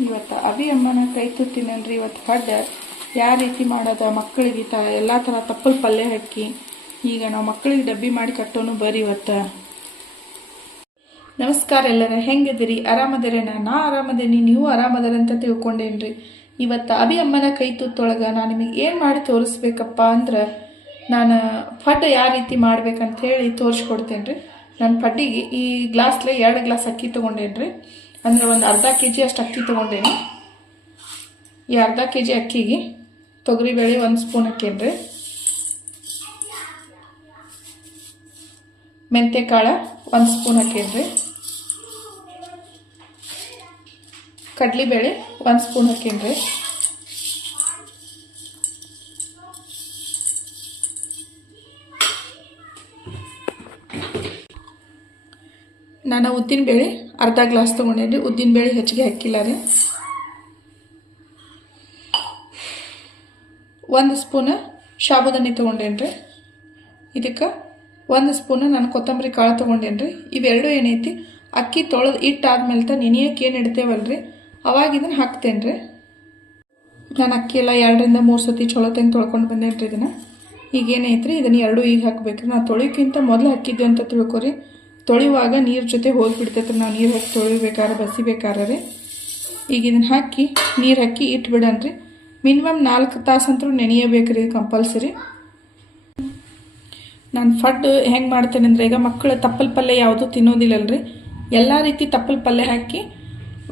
ಇವತ್ತು ಅಭಿ ಅಮ್ಮನ ಕೈ ತುತ್ತಿನಲ್ರಿ ಇವತ್ತು ಪಡ್ಡ ಯಾವ ರೀತಿ ಮಾಡೋದ ಮಕ್ಕಳಿಗೆ ಎಲ್ಲ ಥರ ತಪ್ಪಲು ಪಲ್ಯ ಹಾಕಿ ಈಗ ನಾವು ಮಕ್ಕಳಿಗೆ ಡಬ್ಬಿ ಮಾಡಿ ಕಟ್ಟೋನು ಬರ್ರಿ ಇವತ್ತು. ನಮಸ್ಕಾರ ಎಲ್ಲರ, ಹೆಂಗಿದ್ದೀರಿ? ಆರಾಮದಿರೇನ? ನಾ ಆರಾಮದೇನಿ, ನೀವು ಆರಾಮದರ ಅಂತ ತಿಳ್ಕೊಂಡೇನ್ರಿ. ಇವತ್ತು ಅಭಿ ಅಮ್ಮನ ಕೈ ತುತ್ತೊಳಗೆ ನಾನು ನಿಮಗೆ ಏನು ಮಾಡಿ ತೋರಿಸ್ಬೇಕಪ್ಪ ಅಂದ್ರೆ ನಾನು ಪಡ್ಡ ಯಾವ ರೀತಿ ಮಾಡ್ಬೇಕಂತ ಹೇಳಿ ತೋರಿಸ್ಕೊಡ್ತೇನೆ ರೀ. ನಾನು ಪಡ್ಡಿಗೆ ಈ ಗ್ಲಾಸ್ಲೆ 2 ಗ್ಲಾಸ್ ಅಕ್ಕಿ ತೊಗೊಂಡೇನ್ರಿ. ಅಂದರೆ ಒಂದು ಅರ್ಧ kg ಅಷ್ಟು ಅಕ್ಕಿ ತೊಗೊಂಡೇನಿ. ಈ ಅರ್ಧ kg ಅಕ್ಕಿಗೆ ತೊಗರಿಬೇಳೆ 1 ಸ್ಪೂನ್ ಹಾಕೇನ್ರಿ, ಮೆಂತ್ಯಕಾಳು 1 ಸ್ಪೂನ್ ಹಾಕೇನ್ರಿ, ಕಡಲೆಬೇಳೆ 1 ಸ್ಪೂನ್ ಹಾಕೇನ್ರಿ, ನಾನು ಉದ್ದಿನಬೇಳೆ ಅರ್ಧ ಗ್ಲಾಸ್ ತೊಗೊಂಡೇನ್ರಿ. ಉದ್ದಿನಬೇಳೆ ಹೆಚ್ಚಿಗೆ ಹಾಕಿಲ್ಲ ರೀ. 1 ಸ್ಪೂನ್ ಸಾಬುದಾನಿ ತೊಗೊಂಡೇನ್ರಿ. ಇದಕ್ಕೆ 1 ಸ್ಪೂನ್ ನಾನು ಕೊತ್ತಂಬರಿ ಕಾಳು ತೊಗೊಂಡೇನ್ರಿ. ಇವೆರಡು ಏನೈತಿ ಅಕ್ಕಿ ತೊಳೆದು ಇಟ್ಟಾದ್ಮೇಲೆ ನೆನೆಯಕ್ಕೆ ಏನು ಇಡ್ತೇವಲ್ರಿ ಅವಾಗ ಇದನ್ನು ಹಾಕ್ತೇನೆ. ನಾನು ಅಕ್ಕಿ ಎಲ್ಲ 2 ರಿಂದ 3 ಸತಿ ಚಲೋ ತಂದು ತೊಳ್ಕೊಂಡು ಬಂದೇನ್ರಿ. ಇದನ್ನು ಈಗೇನೈತ್ರಿ ಇದನ್ನು 2 ಈಗ ಹಾಕ್ಬೇಕ್ರಿ. ನಾವು ತೊಳಿಯೋಕ್ಕಿಂತ ಮೊದಲು ಹಾಕಿದ್ವಿ ಅಂತ ತಿಳ್ಕೊರಿ. ತೊಳೆಯುವಾಗ ನೀರು ಜೊತೆ ಹೋಗಿಬಿಡ್ತೈತ್ರಿ. ನಾವು ನೀರು ಹಾಕಿ ತೊಳಿಬೇಕಾದ್ರೆ ಬಸಿಬೇಕಾದ್ರೆ ಈಗ ಇದನ್ನು ಹಾಕಿ ನೀರು ಹಾಕಿ ಇಟ್ಬಿಡನ್ರಿ. ಮಿನಿಮಮ್ 4 ತಾಸು ಅಂತೂ ನೆನೆಯಬೇಕ್ರಿ ಕಂಪಲ್ಸರಿ. ನಾನು ಫಡ್ ಹೆಂಗೆ ಮಾಡ್ತೇನೆ ಅಂದರೆ, ಈಗ ಮಕ್ಕಳು ತಪ್ಪಲು ಪಲ್ಯ ಯಾವುದೂ ತಿನ್ನೋದಿಲ್ಲಲ್ರಿ, ಎಲ್ಲ ರೀತಿ ತಪ್ಪಲು ಪಲ್ಯ ಹಾಕಿ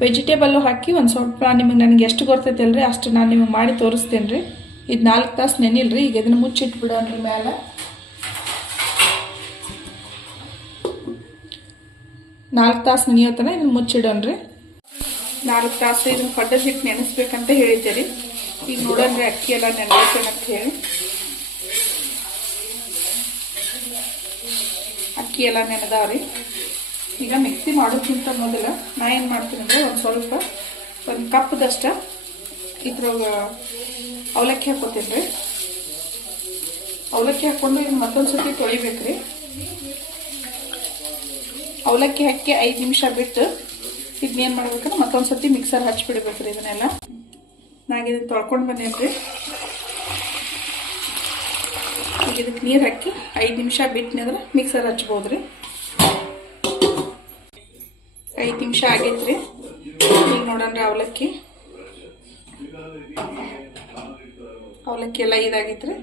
ವೆಜಿಟೇಬಲ್ಲು ಹಾಕಿ ಒಂದು ಸ್ವಲ್ಪ ನನಗೆ ಎಷ್ಟು ಗೊತ್ತೈತೆ ಅಲ್ರಿ ಅಷ್ಟು ನಾನು ನಿಮಗೆ ಮಾಡಿ ತೋರಿಸ್ತೇನೆ ರೀ. ಇದು 4 ತಾಸು ನೆನಿಲ್ರಿ. ಈಗ ಇದನ್ನು ಮುಚ್ಚಿಟ್ಬಿಡೋನ್ರಿ. ಮೇಲೆ 4 ತಾಸು ನೆನೆಯೋತನ ಇದನ್ನು ಮುಚ್ಚಿಡೋನ್ರಿ. 4 ತಾಸು ಇದನ್ನು ಪಡ್ಡದ ಹಿಟ್ಟು ನೆನೆಸ್ಬೇಕಂತ ಹೇಳಿದ್ದೆ ರೀ. ಈಗ ನೋಡೋಣ್ರಿ ಅಕ್ಕಿ ಎಲ್ಲ ನೆನೆಸ್ತೇನಂತ ಹೇಳಿ. ಅಕ್ಕಿ ಎಲ್ಲ ನೆನೆದಾವ್ರಿ. ಈಗ ಮಿಕ್ಸಿ ಮಾಡೋಕ್ಕಿಂತ ಮೊದಲು ನಾ ಏನು ಮಾಡ್ತೀನಿ ಅಂದರೆ ಒಂದು ಕಪ್ದಷ್ಟ ಇದ್ರಾಗ ಅವಲಕ್ಕಿ ಹಾಕೋತೀನಿ ರೀ. ಅವಲಕ್ಕಿ ಹಾಕ್ಕೊಂಡು ಇದನ್ನು ಮತ್ತೊಂದು ಸತಿ ತೊಳಿಬೇಕ್ರಿ. ಅವಲಕ್ಕಿ ಹಾಕಿ 5 ನಿಮಿಷ ಬಿಟ್ಟು ಇದನ್ನೇನು ಮಾಡ್ಬೇಕಂದ್ರೆ ಮತ್ತೊಂದು ಸತಿ ಮಿಕ್ಸರ್ ಹಚ್ಚಿಬಿಡ್ಬೇಕ್ರಿ. ಇದನ್ನೆಲ್ಲ ನಾನು ಇದನ್ನು ತೊಳ್ಕೊಂಡು ಬಂದೇನ್ರಿ. ಈಗ ಇದಕ್ಕೆ ನೀರು ಹಾಕಿ 5 ನಿಮಿಷ ಬಿಟ್ಟನಿದ್ರೆ ಮಿಕ್ಸರ್ ಹಚ್ಬೋದ್ರಿ. 5 ನಿಮಿಷ ಆಗೈತ್ರಿ. ಈಗ ನೋಡೋಣ್ರಿ ಅವಲಕ್ಕಿ ಎಲ್ಲ ಇದಾಗೈತ್ರಿ.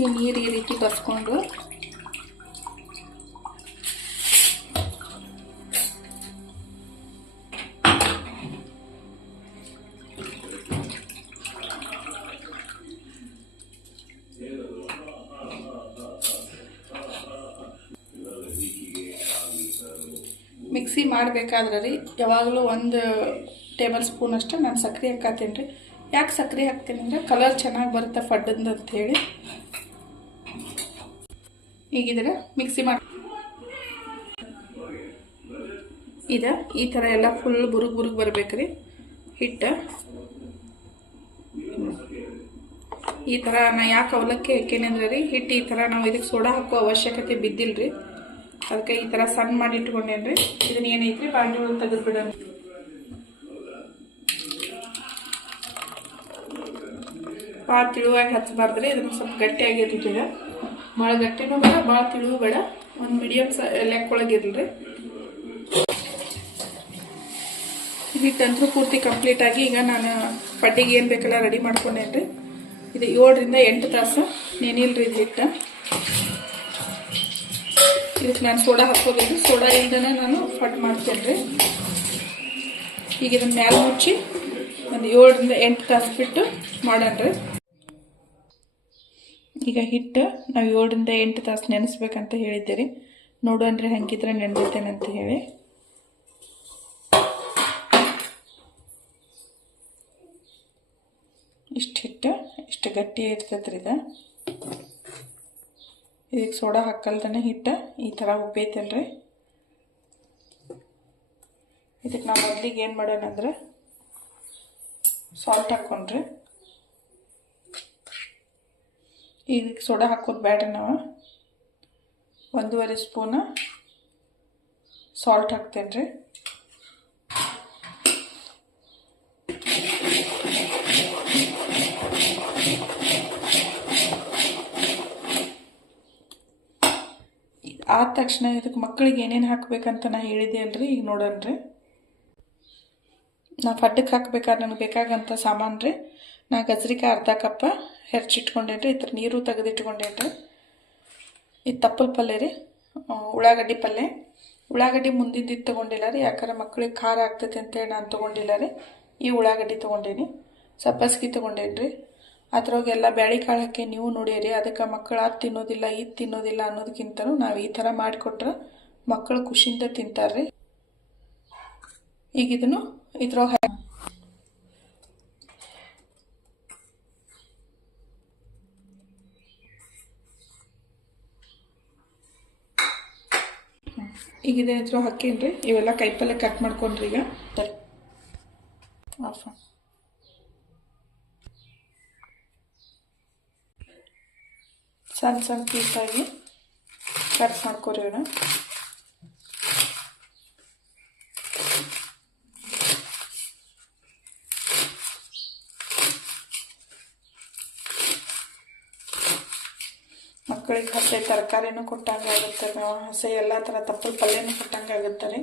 ಈ ನೀರು ಈ ರೀತಿ ಬಸ್ಕೊಂಡು ಮಿಕ್ಸಿ ಮಾಡಬೇಕಾದ್ರೆ ರೀ ಯಾವಾಗಲೂ 1 ಟೇಬಲ್ ಸ್ಪೂನ್ ಅಷ್ಟು ನಾನು ಸಕ್ಕರೆ ಹಾಕತ್ತೇನೆ ರೀ. ಯಾಕೆ ಸಕ್ಕರೆ ಹಾಕ್ತೇನೆ ಅಂದರೆ ಕಲರ್ ಚೆನ್ನಾಗಿ ಬರುತ್ತೆ ಫಡ್ಡಂದು ಅಂತ ಹೇಳಿ. ಈಗಿದ್ರೆ ಮಿಕ್ಸಿ ಮಾಡಿ ಈ ಥರ ಎಲ್ಲ ಫುಲ್ ಬುರುಗ್ ಬರ್ಬೇಕ್ರಿ ಹಿಟ್ಟು. ಈ ಥರ ನಾ ಯಾಕೆ ಅವಲಕ್ಕಿ ಹಾಕೇನೆ ಅಂದ್ರೆ ರೀ, ಹಿಟ್ಟು ಈ ಥರ ನಾವು ಇದಕ್ಕೆ ಸೋಡಾ ಹಾಕೋ ಅವಶ್ಯಕತೆ ಬಿದ್ದಿಲ್ರಿ. ಅದಕ್ಕೆ ಈ ಥರ ಸಣ್ಣ ಮಾಡಿ ಇಟ್ಕೊಂಡೇನ್ರಿ. ಇದನ್ನ ಏನೈತ್ರಿ ಬಾಂಡೆ ಒಳಗೆ ತೆಗೆದ್ಬಿಡೋಣ. ಭಾಳ ತಿಳುವಾಗಿ ಹಚ್ಚಬಾರ್ದ್ರಿ. ಇದನ್ನು ಸ್ವಲ್ಪ ಗಟ್ಟಿಯಾಗಿರ್ತದೆ. ಭಾಳ ಗಟ್ಟಿನೂ ಬೇಡ, ಭಾಳ ತಿಳುವು ಬೇಡ, ಒಂದು ಮೀಡಿಯಮ್ ಲೆಕ್ಕೊಳಗಿರಲ್ರಿ. ಹಿಟ್ಟಂತೂ ಪೂರ್ತಿ ಕಂಪ್ಲೀಟಾಗಿ ಈಗ ನಾನು ಪಡ್ಡಿಗೆ ಏನು ಬೇಕೆಲ್ಲ ರೆಡಿ ಮಾಡ್ಕೊಂಡೇನ್ರಿ. ಇದು 7 ರಿಂದ 8 ತಾಸು ನೆನಿಲ್ರಿ ಇದು ಹಿಟ್ಟು. ಇದಕ್ಕೆ ನಾನು ಸೋಡಾ ಹಾಕೋಬೇಕು. ಸೋಡಾ ಇಲ್ದೇ ನಾನು ಫಡ್ ಮಾಡ್ತೇನೆ ರೀ. ಈಗ ಇದನ್ನ ಮ್ಯಾಲೆ ಮುಚ್ಚಿ ಒಂದು 7 ರಿಂದ 8 ತಾಸು ಬಿಟ್ಟು ಮಾಡೋಣ್ರಿ. ಈಗ ಹಿಟ್ಟು ನಾವು 7 ರಿಂದ 8 ತಾಸು ನೆನೆಸ್ಬೇಕಂತ ಹೇಳಿದ್ದೀರಿ. ನೋಡೋಣ್ರಿ ಹಂಗಿದ್ರೆ ನೆನೆದಿದ್ದೇನೆ ಅಂತ ಹೇಳಿ. ಇಷ್ಟು ಹಿಟ್ಟು ಇಷ್ಟು ಗಟ್ಟಿ ಇರ್ತೈತ್ರಿ ಇದು. ಇದಕ್ಕೆ ಸೋಡಾ ಹಾಕಲ್ದೇ ಹಿಟ್ಟು ಈ ಥರ ಉಬ್ಬೈತಲ್ರಿ. ಇದಕ್ಕೆ ನಾವು ಮೊದಲಿಗೆ ಏನು ಮಾಡೋಣ ಅಂದ್ರೆ ಸಾಲ್ಟ್ ಹಾಕ್ಕೊಂಡ್ರಿ. ಇದಕ್ಕೆ ಸೋಡಾ ಹಾಕೋದು ಬೇಡ. ನಾವು 1.5 ಸ್ಪೂನ್ ಸಾಲ್ಟ್ ಹಾಕ್ತೇನೆ ರೀ. ಆದ ತಕ್ಷಣ ಇದಕ್ಕೆ ಮಕ್ಕಳಿಗೆ ಏನೇನು ಹಾಕ್ಬೇಕಂತ ನಾ ಹೇಳಿದೆ ಅಲ್ರಿ. ಈಗ ನೋಡೋಣ್ರಿ, ನಾ ಪಡ್ಡಕ್ಕೆ ಹಾಕ್ಬೇಕಾದ್ರೆ ನನಗೆ ಬೇಕಾಗಂಥ ಸಾಮಾನು ರೀ. ನಾ ಗಜ್ರಿಕಾಯಿ ಅರ್ಧ ಕಪ್ಪ ಹೆಚ್ಚಿಟ್ಕೊಂಡೇನ್ರಿ. ಈ ಥರ ನೀರು ತೆಗೆದಿಟ್ಕೊಂಡೇನ್ರಿ. ಇದು ತಪ್ಪಲ ಪಲ್ಯ ರೀ, ಉಳ್ಳಾಗಡ್ಡಿ ಪಲ್ಯ. ಉಳ್ಳಾಗಡ್ಡಿ ಮುಂದಿಂದು ತೊಗೊಂಡಿಲ್ಲ ರೀ, ಯಾಕಂದ್ರೆ ಮಕ್ಕಳಿಗೆ ಖಾರ ಆಗ್ತೈತೆ ಅಂತೇಳಿ ನಾನು ತೊಗೊಂಡಿಲ್ಲ ರೀ. ಈ ಉಳ್ಳಾಗಡ್ಡಿ ತೊಗೊಂಡೇನಿ, ಸಬ್ಬಸ್ಗಿ ತೊಗೊಂಡೇನಿ ರೀ. ಅದ್ರಾಗೆಲ್ಲ ಬ್ಯಾಳಿ ಕಾಳು ಹಾಕಿ ನೀವು ನೋಡಿರಿ. ಅದಕ್ಕೆ ಮಕ್ಕಳು ಅದು ತಿನ್ನೋದಿಲ್ಲ ಇದು ತಿನ್ನೋದಿಲ್ಲ ಅನ್ನೋದಕ್ಕಿಂತಲೂ ನಾವು ಈ ಥರ ಮಾಡಿಕೊಟ್ರೆ ಮಕ್ಕಳು ಖುಷಿಯಿಂದ ತಿಂತಾರೆ ರೀ. ಈಗ ಇದನ್ನು ಇದ್ರೊಳಗೆ ಈಗ ಇದ್ರ ಹಾಕೇನ್ರಿ. ಇವೆಲ್ಲ ಕೈಪಲ್ಲೆ ಕಟ್ ಮಾಡ್ಕೊಂಡ್ರಿ. ಈಗ ಆಫ್ ಸಣ್ಣ ಸಣ್ಣ ಪೀಸಾಗಿ ಕಟ್ ಮಾಡ್ಕೊರಿ. ಇವನ್ನ ಮಕ್ಕಳಿಗೆ ಹಸೆ ತರಕಾರಿನೂ ಕೊಟ್ಟಂಗೆ ಆಗುತ್ತೆ, ಹಸೆ ಎಲ್ಲ ಥರ ತಪ್ಪಲ ಪಲ್ಯನೂ ಕೊಟ್ಟಂಗೆ ಆಗುತ್ತೆ ರೀ.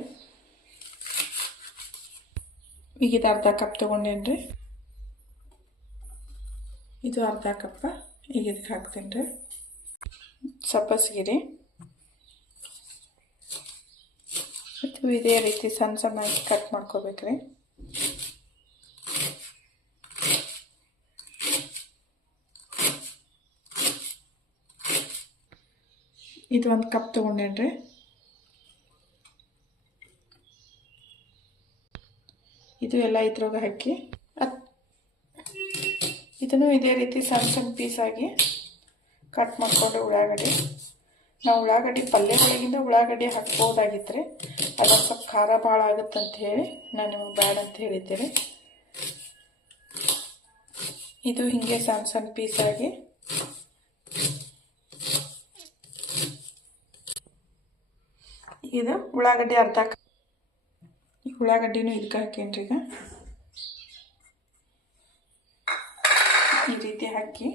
ಈಗ ಇದು ಅರ್ಧ ಕಪ್ ತೊಗೊಂಡೇನ್ರಿ. ಇದು ಅರ್ಧ ಕಪ್ಪ. ಈಗ ಇದಕ್ಕೆ ಹಾಕ್ತೀನಿ ರೀ ಸಬ್ಬಸ್ಗಿ ರೀ. ಇದು ಇದೇ ರೀತಿ ಸಣ್ಣ ಸಣ್ಣಾಗಿ ಕಟ್ ಮಾಡ್ಕೋಬೇಕ್ರಿ. ಇದು 1 ಕಪ್ ತೊಗೊಂಡೇನ್ರಿ. ಇದು ಎಲ್ಲ ಇದ್ರೊಳಗೆ ಹಾಕಿ ಇದನ್ನು ಇದೇ ರೀತಿ ಸಣ್ಣ ಸಣ್ಣ ಪೀಸಾಗಿ ಕಟ್ ಮಾಡಿಕೊಂಡು ಉಳ್ಳಾಗಡ್ಡಿ. ನಾವು ಉಳ್ಳಾಗಡ್ಡಿ ಪಲ್ಯಗಳಿಗಿಂತ ಉಳ್ಳಾಗಡ್ಡಿ ಹಾಕ್ಬೋದಾಗಿತ್ತು ರೀ. ಅದೊಂದು ಸ್ವಲ್ಪ ಖಾರ ಭಾಳ ಆಗುತ್ತಂತ ಹೇಳಿ ನಾನು ನಿಮಗೆ ಬ್ಯಾಡ ಅಂತ ಹೇಳಿದ್ದೆ. ಇದು ಹೀಗೆ ಸಣ್ಣ ಸಣ್ಣ ಪೀಸಾಗಿ ಇದು ಉಳ್ಳಾಗಡ್ಡಿ ಅರ್ಧ ಉಳ್ಳಾಗಡ್ಡಿನೂ ಇದಕ್ಕೆ ಹಾಕೇನ್ರಿ. ಈಗ ಈ ರೀತಿ ಹಾಕಿ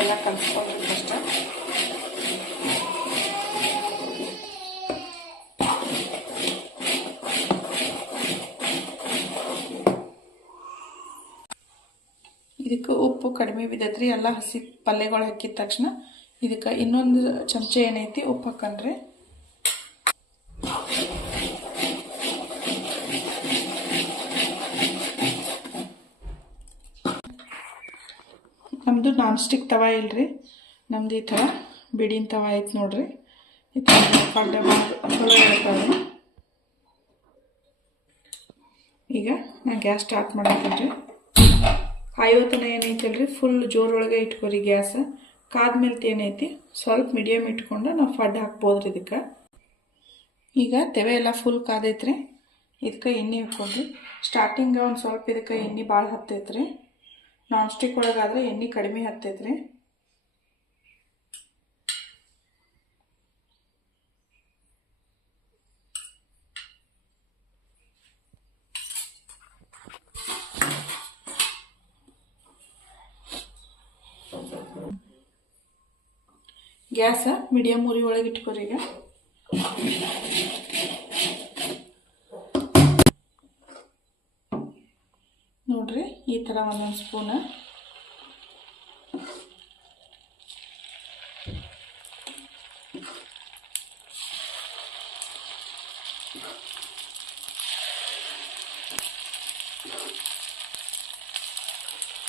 ಎಲ್ಲ ಕಲಿಸ್ಕೊಂಡ್ರಿ ಫಸ್ಟ್. ಇದಕ್ಕೆ ಉಪ್ಪು ಕಡಿಮೆ ಬಿದ್ದೈತ್ರಿ. ಎಲ್ಲ ಹಸಿ ಪಲ್ಯಗಳು ಹಾಕಿದ ತಕ್ಷಣ ಇದಕ್ಕೆ ಇನ್ನೊಂದು ಚಮಚ ಏನೈತಿ ಉಪ್ಪು ಹಾಕನ್ರಿ. ನಮ್ಮದು ನಾನ್ ಸ್ಟಿಕ್ ತವ ಇಲ್ರಿ, ನಮ್ದು ಈ ಥರ ಬಿಡಿನ ತವ ಐತೆ ನೋಡ್ರಿ. ಈ ಥರ ಪಡ್ಡೆ ಚಲೋ ಇರ್ತಾವೆ. ಈಗ ನಾನು ಗ್ಯಾಸ್ ಸ್ಟಾರ್ಟ್ ಮಾಡಾಕತ್ರಿ. ಕಾಯೋತನ ಏನೈತಲ್ರಿ ಫುಲ್ ಜೋರೊಳಗೆ ಇಟ್ಕೊರಿ ಗ್ಯಾಸ್. ಕಾದ್ಮೇಲೆ ಏನೈತಿ ಸ್ವಲ್ಪ ಮೀಡಿಯಮ್ ಇಟ್ಕೊಂಡು ನಾವು ಫಡ್ ಹಾಕ್ಬೋದ್ರಿ ಇದಕ್ಕೆ. ಈಗ ತೆವೆ ಎಲ್ಲ ಫುಲ್ ಕಾದೈತ್ರಿ. ಇದಕ್ಕೆ ಎಣ್ಣೆ ಹಾಕ್ಕೊಂಡ್ರಿ. ಸ್ಟಾರ್ಟಿಂಗ್ ಒಂದು ಸ್ವಲ್ಪ ಇದಕ್ಕೆ ಎಣ್ಣೆ ಭಾಳ ಹತ್ತೈತ್ರಿ. ನಾನ್ ಸ್ಟಿಕ್ ಒಳಗಾದ್ರೆ ಎಣ್ಣೆ ಕಡಿಮೆ ಹತ್ತೈತ್ರಿ. ಗ್ಯಾಸ್ ಮೀಡಿಯಮ್ ಉರಿ ಒಳಗೆ ಇಟ್ಕೊರಿ. ಈಗ ನೋಡ್ರಿ ಈ ಥರ ಒಂದೊಂದು ಸ್ಪೂನ್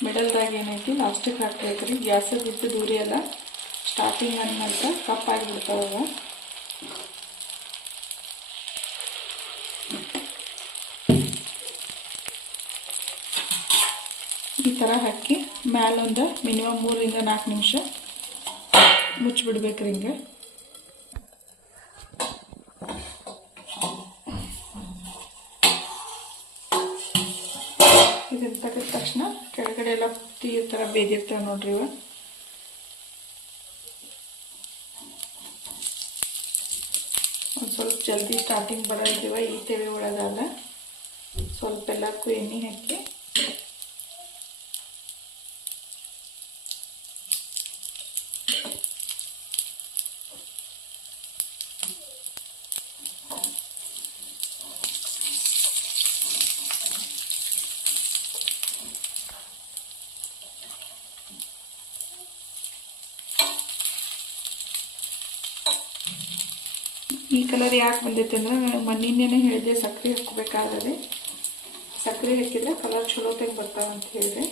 ಮಿಡಲ್ದಾಗ ಏನೈತಿ ಲಾಸ್ಟಿಗೆ ಹಾಕ್ಬೇಕ್ರಿ. ಗ್ಯಾಸದ ಇದ್ದು ದೂರಿ ಎಲ್ಲ ಸ್ಟಾರ್ಟಿಂಗ್ ಅಂದ್ಮೇಲೆ ಕಪ್ಪಾಗಿಬಿಡ್ತಾವ. ಈ ಥರ ಹಾಕಿ ಮ್ಯಾಲೊಂದು ಮಿನಿಮಮ್ 3 ರಿಂದ 4 ನಿಮಿಷ ಮುಚ್ಚಿಬಿಡ್ಬೇಕ್ರಿ. ಹಿಂಗೆ ಇದನ್ನು ತೆಗೆದ ತಕ್ಷಣ ಕೆಳಗಡೆ ಎಲ್ಲ ಪೂರ್ತಿ ಈ ಥರ ಬೇದಿರ್ತಾವೆ ನೋಡ್ರಿ. ಇವ ಒಂದು ಸ್ವಲ್ಪ ಜಲ್ದಿ ಸ್ಟಾರ್ಟಿಂಗ್ ಬರೋದಿವ ಈ ತೆವೆ ಒಳಗಲ್ಲ ಸ್ವಲ್ಪ ಎಲ್ಲಕ್ಕೂ ಎಣ್ಣೆ ಹಾಕಿ ಈ ಕಲರ್ ಯಾಕೆ ಬಂದೈತೆ ಅಂದ್ರೆ ಮಣ್ಣಿನೇನೆ ಹೇಳಿದೆ ಸಕ್ಕರೆ ಹಾಕಬೇಕಾದ್ರೆ ಸಕ್ಕರೆ ಹಾಕಿದ್ರೆ ಕಲರ್ ಚಲೋತಾಗಿ ಬರ್ತಾವಂತ ಹೇಳಿದೆ.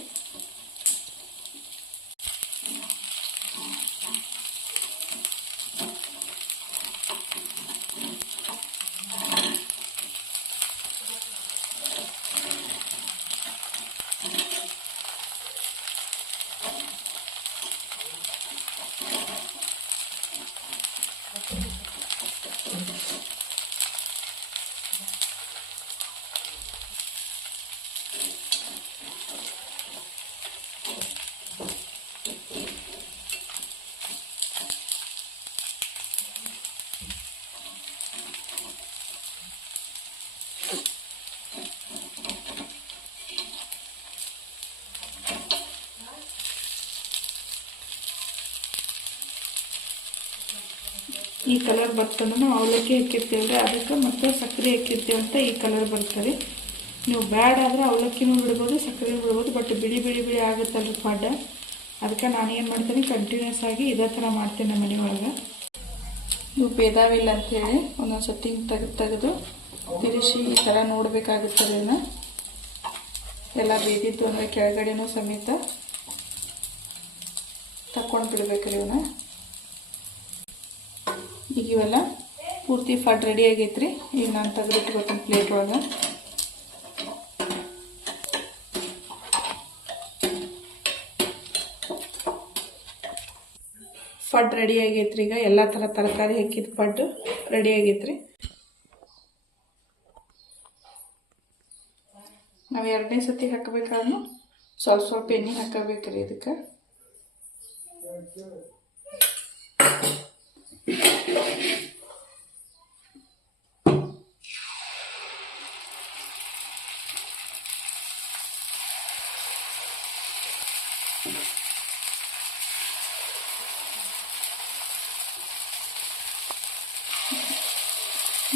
ಈ ಕಲರ್ ಬರ್ತಂದ್ರೆ ನಾವು ಅವಲಕ್ಕಿ ಹಾಕಿರ್ತೀವ್ರಿ ಅದಕ್ಕೆ ಮತ್ತೆ ಸಕ್ಕರೆ ಹಾಕಿರ್ತೀವಿ ಅಂತ ಈ ಕಲರ್ ಬರ್ತದೆ. ನೀವು ಬ್ಯಾಡ್ ಆದರೆ ಅವಲಕ್ಕಿನೂ ಬಿಡ್ಬೋದು ಸಕ್ಕರೆ ಬಿಡ್ಬೋದು. ಬಟ್ ಬಿಡಿ ಬಿಡಿ ಬಿಡಿ ಆಗುತ್ತಲ್ರಿ ಪಡ್ಡ, ಅದಕ್ಕೆ ನಾನು ಏನು ಮಾಡ್ತೀನಿ ಕಂಟಿನ್ಯೂಸ್ ಆಗಿ ಇದೇ ಥರ ಮಾಡ್ತೀನಿ ನಮ್ಮ ಮನೆಯೊಳಗೆ. ಇವು ಬೇದಾವಿಲ್ಲ ಅಂಥೇಳಿ ಒಂದೊಂದು ಸತಿ ತೆಗೆದು ತಿರುಗಿಸಿ ಈ ಥರ ನೋಡಬೇಕಾಗುತ್ತದೆ. ಎಲ್ಲ ಬೇದಿದ್ದು ಅಂದರೆ ಕೆಳಗಡೆನೂ ಸಮೇತ ತಕ್ಕೊಂಡು ಬಿಡ್ಬೇಕ್ರಿ ಇವನ್ನ. ಈಗ ಇವೆಲ್ಲ ಪೂರ್ತಿ ಫಡ್ ರೆಡಿ ಆಗೈತ್ರಿ. ಈಗ ನಾನು ತೆಗೆದಿಟ್ಕೊತೀನಿ ಪ್ಲೇಟ್ ಒಳಗೆ. ಫಡ್ ರೆಡಿ ಆಗೈತ್ರಿ. ಈಗ ಎಲ್ಲ ಥರ ತರಕಾರಿ ಹಾಕಿದ ಫಡ್ ರೆಡಿ ಆಗೈತ್ರಿ. ನಾವು ಎರಡನೇ ಸತಿ ಹಾಕಬೇಕಾದ್ರೂ ಸ್ವಲ್ಪ ಸ್ವಲ್ಪ ಎಣ್ಣೆ ಹಾಕಬೇಕ್ರಿ ಇದಕ್ಕೆ.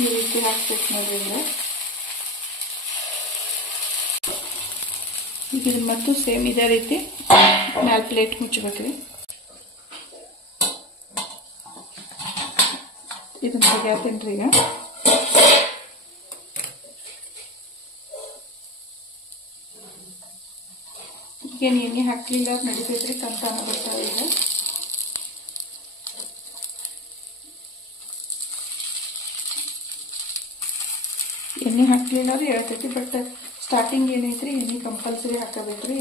ಈ ರೀತಿ ಹಾಕ್ಬೇಕು ನೋಡ್ರಿ. ಈಗ ಇದನ್ನ ಮತ್ತು ಸೇಮ್ ಇದೇ ರೀತಿ ಮ್ಯಾಲ್ ಪ್ಲೇಟ್ ಮುಚ್ಚಬೇಕ್ರಿ. ಇದನ್ನ ತೆಗಿಯತ್ತೇನ್ರಿ. ಈಗ ಈಗೇನು ಎಣ್ಣೆ ಹಾಕ್ಲಿಲ್ಲ ನಡಿತೈತ್ರಿ, ಕಂತಾನ ಬರ್ತಾವೆ. ಈಗ ಎಣ್ಣೆ ಹಾಕ್ಲಿಲ್ಲ ಅಂದ್ರೆ ಹೇಳ್ತೈತಿ. ಬಟ್ ಸ್ಟಾರ್ಟಿಂಗ್ ಏನೈತ್ರಿ ಎಣ್ಣೆ ಕಂಪಲ್ಸರಿ ಹಾಕಬೇಕ್ರಿ.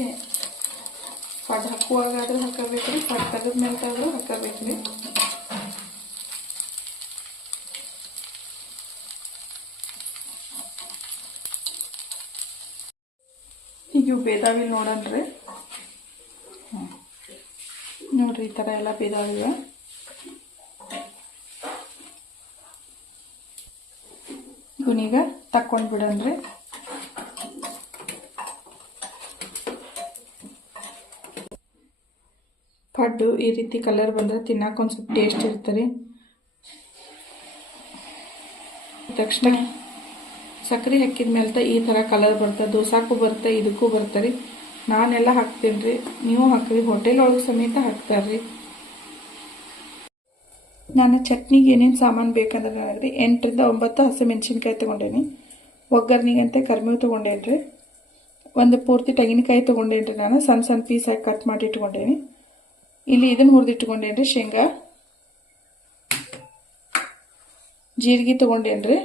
ಫಡ್ ಹಾಕುವಾಗಾದ್ರೂ ಹಾಕಬೇಕ್ರಿ, ಫಡ್ ತೆಗೆದ ಮೇಲಾದ್ರೂ ಹಾಕಬೇಕ್ರಿ. ಈಗ ಇವು ಬೇದಾವಿಲ್ ನೋಡನ್ರಿ. ನೋಡ್ರಿ ಈ ಥರ ಎಲ್ಲ ಬೇದಾವಿವ. ಇವನೀಗ ತಕ್ಕೊಂಡು ಬಿಡನ್ರಿ. ಪಡ್ಡು ಈ ರೀತಿ ಕಲರ್ ಬಂದರೆ ತಿನ್ನಕ್ಕೆ ಒಂದು ಸ್ವಲ್ಪ ಟೇಸ್ಟ್ ಇರ್ತಾರೆ. ತಕ್ಷಣ ಸಕ್ಕರೆ ಹಾಕಿದ ಮೇಲೆ ಈ ಥರ ಕಲರ್ ಬರ್ತದೆ. ದೋಸಾಕ್ಕೂ ಬರುತ್ತೆ, ಇದಕ್ಕೂ ಬರ್ತಾರೆ. ನಾನೆಲ್ಲ ಹಾಕ್ತೀನಿ ರೀ, ನೀವು ಹಾಕ್ರಿ. ಹೋಟೆಲ್ ಒಳಗೆ ಸಮೇತ ಹಾಕ್ತಾರ್ರಿ. ನಾನು ಚಟ್ನಿಗೆ ಏನೇನು ಸಾಮಾನು ಬೇಕಂದ್ರೆ ರೀ 8 ರಿಂದ 9 ಹಸಿಮೆಣ್ಸಿನ್ಕಾಯಿ ತೊಗೊಂಡೇನಿ. ಒಗ್ಗರ್ನಿಗಂತೆ ಕರಿಬೇವು ತೊಗೊಂಡೇನ್ರಿ. ಒಂದು ಪೂರ್ತಿ ತೆಂಗಿನಕಾಯಿ ತೊಗೊಂಡೇನ್ರಿ. ನಾನು ಸಣ್ಣ ಸಣ್ಣ ಪೀಸಾಗಿ ಕಟ್ ಮಾಡಿ ಇಟ್ಕೊಂಡೇನಿ. ಇಲ್ಲಿ ಇದನ್ನು ಹುರಿದಿಟ್ಕೊಂಡೇನ್ರಿ. ಶೇಂಗಾ, ಜೀರಿಗೆ ತೊಗೊಂಡೇನ್ರಿ.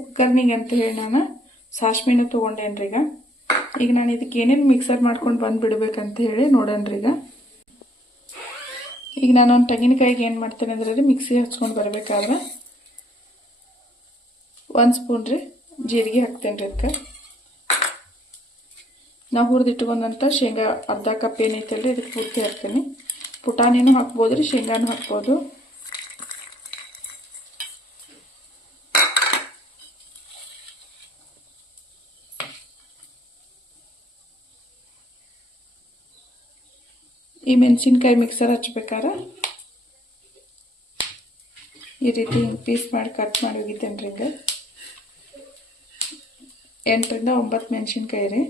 ಒಗ್ಗರ್ನಿಗೆ ಅಂತ ಹೇಳಿ ನಾನು ಸಾಸ್ಮಿನೂ ತೊಗೊಂಡೇನ್ರಿ. ಈಗ ನಾನು ಇದಕ್ಕೆ ಏನೇನು ಮಿಕ್ಸರ್ ಮಾಡ್ಕೊಂಡು ಬಂದುಬಿಡ್ಬೇಕಂತ ಹೇಳಿ ನೋಡೋಣ್ರಿ. ಈಗ ನಾನು ಒಂದು ತೆಂಗಿನಕಾಯಿಗೆ ಏನು ಮಾಡ್ತೇನೆ ಅಂದ್ರೆ ರೀ, ಮಿಕ್ಸಿ ಹಚ್ಕೊಂಡು ಬರಬೇಕಾದ್ರೆ 1 ಸ್ಪೂನ್ ರೀ ಜೀರಿಗೆ ಹಾಕ್ತೇನೆ ರೀ. ಅದಕ್ಕೆ ನಾವು ಹುರಿದಿಟ್ಕೊಂಡಂಥ ಶೇಂಗಾ ಅರ್ಧ ಕಪ್ ಏನೈತಲ್ರಿ ಇದಕ್ಕೆ ಪೂರ್ತಿ ಹಾಕ್ತೀನಿ. ಪುಟಾಣಿನೂ ಹಾಕ್ಬೋದು ರೀ, ಶೇಂಗಾನು ಹಾಕ್ಬೋದು. ಈ ಮೆಣಸಿನ್ಕಾಯಿ ಮಿಕ್ಸರ್ ಹಚ್ಬೇಕಾರೆ ಈ ರೀತಿ ಪೀಸ್ ಮಾಡಿ ಕಟ್ ಮಾಡಿ ಹೋಗಿದ್ದೇನೆ ರೀ. ಈಗ 8 ರಿಂದ 9 ಮೆಣಸಿನ್ಕಾಯಿ ರೀ.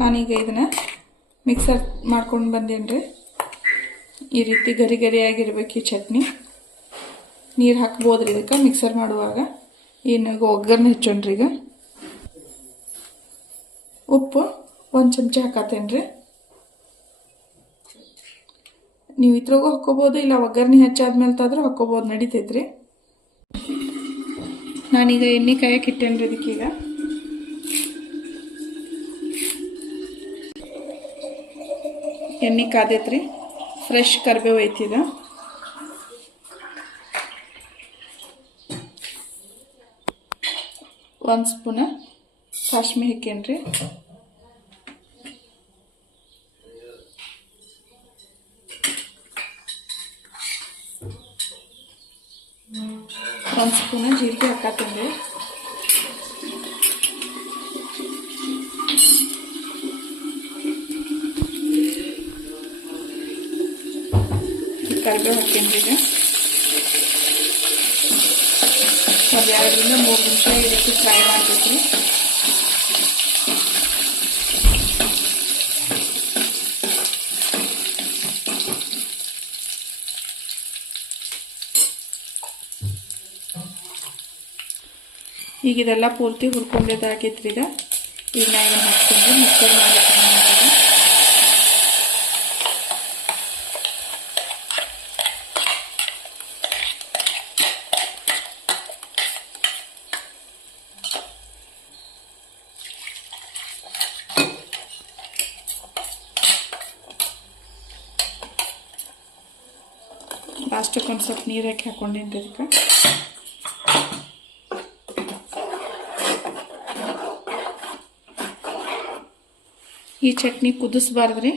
ನಾನೀಗ ಇದನ್ನು ಮಿಕ್ಸರ್ ಮಾಡ್ಕೊಂಡು ಬಂದೇನಿ ರೀ. ಈ ರೀತಿ ಗರಿ ಗರಿಯಾಗಿರ್ಬೇಕು ಈ ಚಟ್ನಿ. ನೀರು ಹಾಕ್ಬೋದ್ರಿ ಇದಕ್ಕೆ ಮಿಕ್ಸರ್ ಮಾಡುವಾಗ. ಈಗ ಒಗ್ಗರಣೆ ಹೆಚ್ಚೋಣ್ರಿ. ಈಗ ಉಪ್ಪು 1 ಚಮಚ ಹಾಕತ್ತೇನೆ ರೀ. ನೀವು ಇದ್ರಾಗೂ ಹಾಕ್ಕೋಬೋದು, ಇಲ್ಲ ಒಗ್ಗರಣೆ ಹೆಚ್ಚಾದ್ಮೇಲೆ ತಾದ್ರೂ ಹಾಕ್ಕೋಬೋದು, ನಡೀತೈತ್ರಿ. ನಾನೀಗ ಎಣ್ಣೆ ಕಾಯಕ್ಕೆ ಇಟ್ಟೇನೆ ರೀ. ಇದಕ್ಕೀಗ ಎಣ್ಣೆ ಕಾದೈತ್ರಿ. ಫ್ರೆಶ್ ಕರಿಬೇವು ಐತಿ. ಈಗ 1 ಸ್ಪೂನ್ ಸಾಸ್ಮಿ ಹಾಕೇನ್ರಿ. 1 ಸ್ಪೂನ್ ಜೀರಿಗೆ ಹಾಕತ್ತೇನ್ರಿ. ಕರಿಬೇವು ಹಾಕೇನ್ರಿ. ಈಗ ಒಂದು 2 ರಿಂದ 3 ನಿಮಿಷ ಈ ರೀತಿ ಫ್ರೈ ಮಾಡ್ಬೇಕ್ರಿ. ಈಗ ಇದೆಲ್ಲ ಪೂರ್ತಿ ಹುರ್ಕೊಂಡಿದ್ದಾಗೈತ್ರಿ. ಈಗ ನಾ ಇದನ್ನು ಹಾಕ್ತೀನಿ, ಮಿಕ್ಸರ್ ಮಾಡಬೇಕು. ಲಾಸ್ಟಕ್ಕೆ ಒಂದು ಸ್ವಲ್ಪ ನೀರು ಹಾಕಿ ಹಾಕ್ಕೊಂಡೇನಿ ಇದಕ್ಕೆ. ಈ ಚಟ್ನಿ ಕುದಿಸ್ಬಾರ್ದ್ರಿ.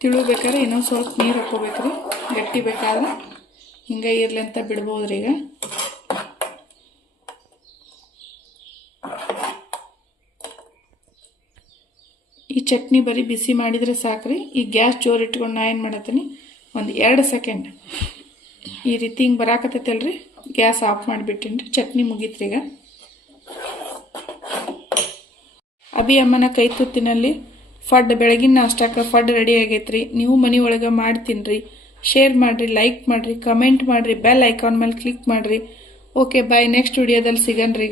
ತಿಳುಬೇಕಾದ್ರೆ ಇನ್ನೊಂದು ಸ್ವಲ್ಪ ನೀರು ಹಾಕ್ಕೋಬೇಕ್ರಿ. ಗಟ್ಟಿ ಬೇಕಾದ್ರೆ ಹಿಂಗೆ ಇರಲಿ ಅಂತ ಬಿಡ್ಬೋದ್ರಿ. ಈಗ ಈ ಚಟ್ನಿ ಬರೀ ಬಿಸಿ ಮಾಡಿದರೆ ಸಾಕ್ರಿ. ಈ ಗ್ಯಾಸ್ ಜೋರು ಇಟ್ಕೊಂಡು ನಾ ಏನು ಮಾಡತ್ತೀನಿ, ಒಂದು 2 ಸೆಕೆಂಡ್ ಈ ರೀತಿ ಹಿಂಗೆ ಬರಾಕತ್ತೈತಲ್ರಿ, ಗ್ಯಾಸ್ ಆಫ್ ಮಾಡಿಬಿಟ್ಟಿನ್ರಿ. ಚಟ್ನಿ ಮುಗೀತ್ರಿ. ಈಗ ಅಭಿ ಅಮ್ಮನ ಕೈ ತುತ್ತಿನಲ್ಲಿ ಫಡ್ ಬೆಳಗಿನ ನಾಷ್ಟಕ್ಕೆ ಫಡ್ ರೆಡಿ ಆಗೈತ್ರಿ. ನೀವು ಮನೆ ಒಳಗೆ ಮಾಡಿ ತಿನ್ನಿರಿ. ಶೇರ್ ಮಾಡಿರಿ, ಲೈಕ್ ಮಾಡಿರಿ, ಕಮೆಂಟ್ ಮಾಡಿರಿ, ಬೆಲ್ ಐಕಾನ್ ಮೇಲೆ ಕ್ಲಿಕ್ ಮಾಡಿರಿ. Okay bye. ನೆಕ್ಸ್ಟ್ ವಿಡಿಯೋದಲ್ಲಿ ಸಿಗನ್ರಿ.